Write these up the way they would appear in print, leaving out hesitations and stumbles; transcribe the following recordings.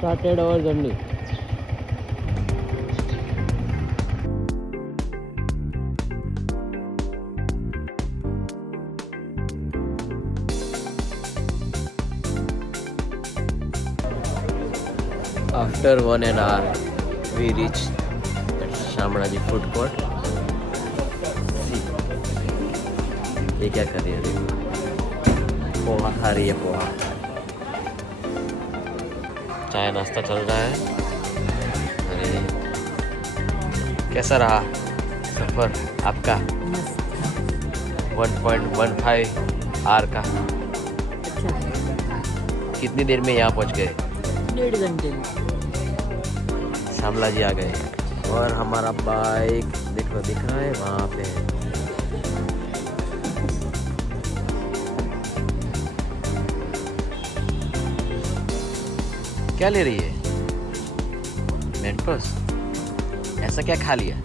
started our journey. After 1.5 hours, we reached at Shamraji food court. See, ये क्या कर रही है? देखो, पोहा खा रही है पोहा. चाय नाश्ता चल रहा है. अरे कैसा रहा सफर आपका? 1.15 आवर का. कितनी देर में यहाँ पहुँच गए? 1.5 घंटे में. शामला जी आ गए और हमारा बाइक देखो दिख रहा है वहाँ पे. क्या ले रही है? मेंटोस. ऐसा क्या खा लिया?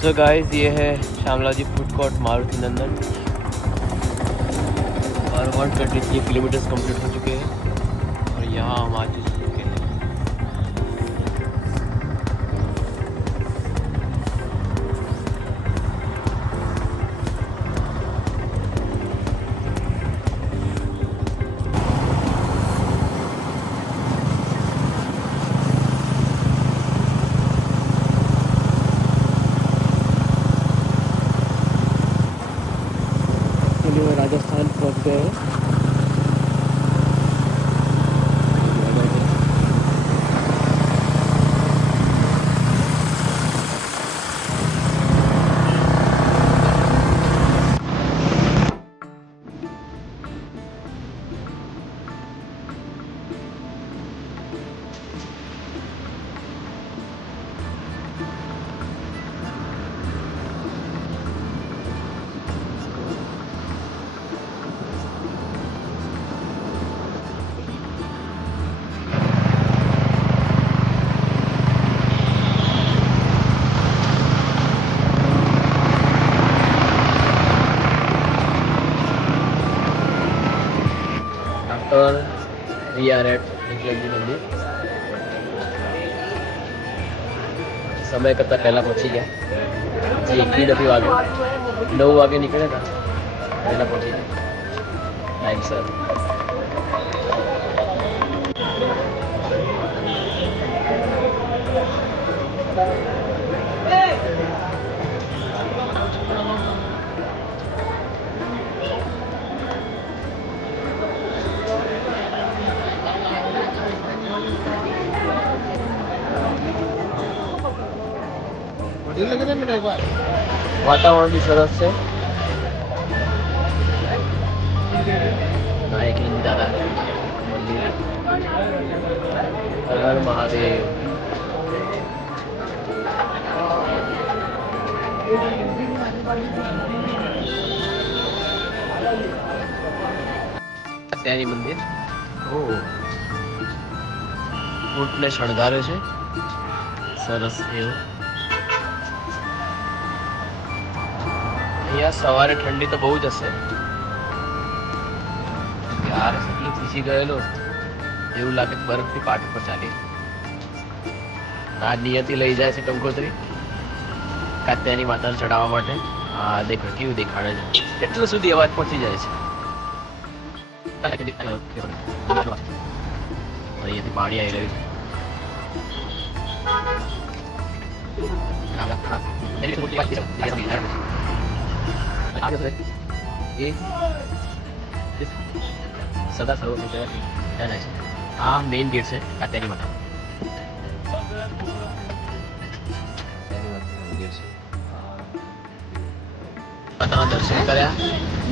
सो गाइस, ये है शामला जी फूड कोर्ट मारुति नंदन और 123 किलोमीटर कंप्लीट हो चुके हैं और यहाँ हम आ चुके हैं. राजस्थान पहुंच गए हैं. और we are at नीलकंठी मंदिर. समय करता पहला पहुंची गया जी. 1 वागे 9 वागे निकलेगा, पहला पहुंची गया टाइम सर. वातावरण भी सरस છે. નાયકલિંગ દાદા મંદિર. હર હર મહાદેવ. અત્યારની મંદિર ઊંટને શણગારે છે સરસ એવું. અહીંયા સવારે ઠંડી તો બહુ જ હશે. યાર એટલું ખીસી ગયેલો એવું લાગે બરફથી પાટ ઉપર ચાલી. આ નિયતિ લઈ જાય છે કંકોત્રી કાત્યાની માતાને ચડાવવા માટે. હા દેખો કેવું દેખાડે છે. એટલું સુધી અવાજ પહોંચી જાય છે. અહીંયાથી પાણી આવી રહ્યું છે. સદા સરોવર છે. આ મેઇન ગેટ છે કાત્યાની માતા. માતાના દર્શન કર્યા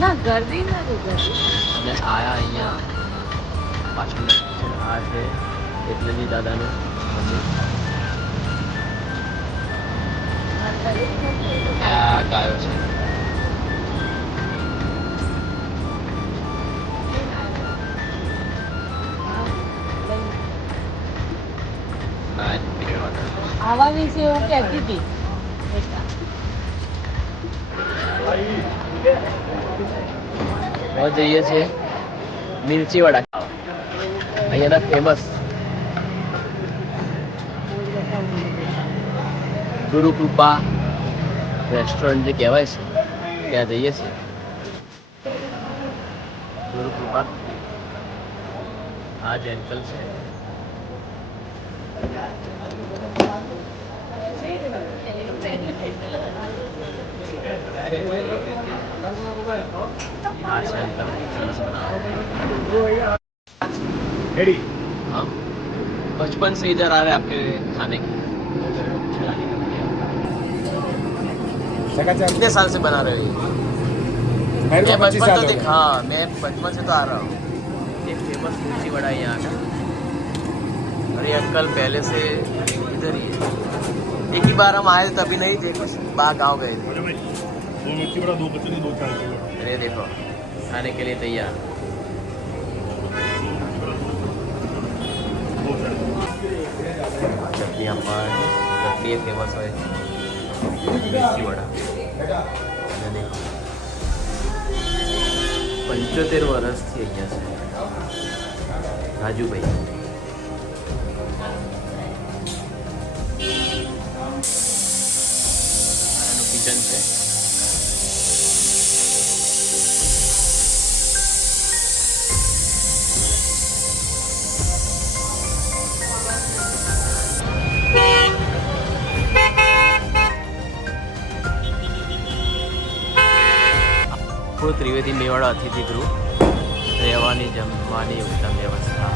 ના ગરદી નથી ગરદી. અને આયા અહીંયા પાછળ આ છે એટલેજી દાદાનું મંદિર. આ ગાયો છે. આવા વિશે એવું કહેતી હતી. હવે જઈએ છીએ મિર્ચી વડા. અહીંયાના ફેમસ ગુરુ કૃપા રેસ્ટોરન્ટ જે કહેવાય છે ત્યાં જઈએ છીએ. ગુરુ કૃપા આ જ અંકલ છે. આ છે અંકલ સરસ બનાવે. हाँ बचपन से इधर आ रहे हैं आपके खाने की. कितने साल से बना रहे हो ये? मैं बचपन तो देख हाँ मैं बचपन से तो आ रहा हूँ. ये फेमस मिर्ची वड़ा है यहाँ का. और ये अंकल पहले से इधर ही है. एक ही बार हम आए थे तभी नहीं थे, कुछ बाहर गाँव गए थे. दो मिर्ची बड़ा, दो कचौरी, दो चाय की बड़ा. अरे देखो खाने के लिए तैयार. चटनी अम्मा चटनी फेमस है. मिर्ची वड़ा અને દેખો 75 વર્ષથી અહીંયા છે રાજુભાઈ. આનું કિચન છે. ત્રિવેદી મેવાડા અતિથિ ગૃહ, રહેવાની જમવાની ઉત્તમ વ્યવસ્થા.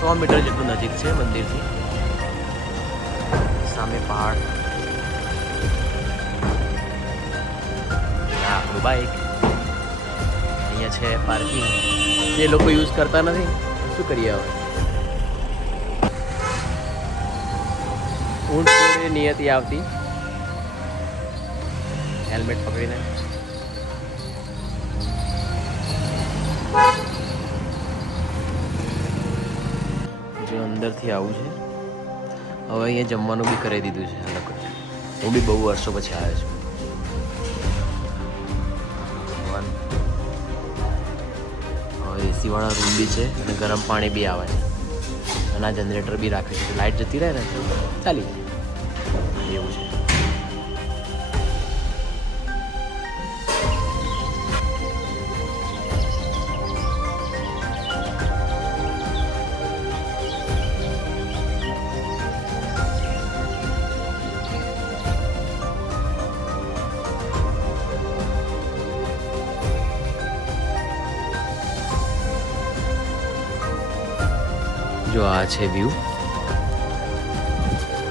100 મીટર જેટલું નજીક છે મંદિરથી. સામે પહાડ. આપણું બાઇક અહીંયા છે પાર્કિંગ. જે લોકો યુઝ કરતા નથી શું કરીએ હવે. ઊંટ જોડે નિયતિ આવતી હેલ્મેટ પકડીને. જો અંદરથી આવું છે. હવે અહીંયા જમવાનું બી કરી દીધું છે આ લોકોએ. હું બી બહુ વર્ષો પછી આવ્યો છું. હવે એસી વાળા રૂમ બી છે અને ગરમ પાણી બી આવે છે અને આ જનરેટર બી રાખે છે. લાઇટ જતી રહે ને ચાલી જાય એવું છે. જો આ છે વ્યૂ.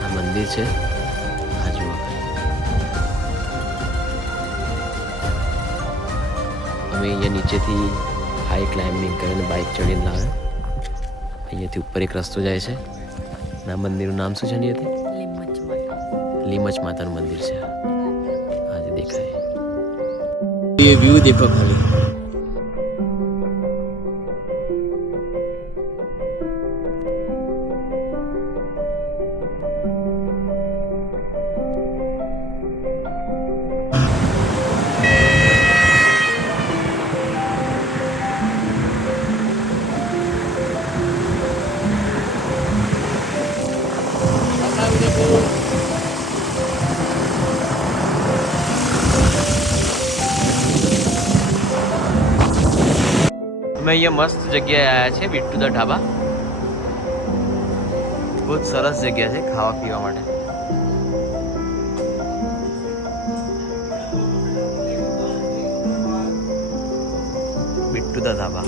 આ મંદિર છે. આ જુઓ અમે અહીંયા નીચેથી હાઈ ક્લાઇમ્બિંગ કરીને બાઇક ચડીને લાવે. અહીંયાથી ઉપર એક રસ્તો જાય છે. આ મંદિરનું નામ શું છે અહીંયાથી? લીમચ માતાનું મંદિર છે. આજે દેખાય એ વ્યૂ દેખો ખાલી. અમે અહીંયા મસ્ત જગ્યાએ આવ્યા છે બિટ્ટુ ધ ઢાબા. બહુ સરસ જગ્યા છે ખાવા પીવા માટે. બિટ્ટુ ધ ઢાબા.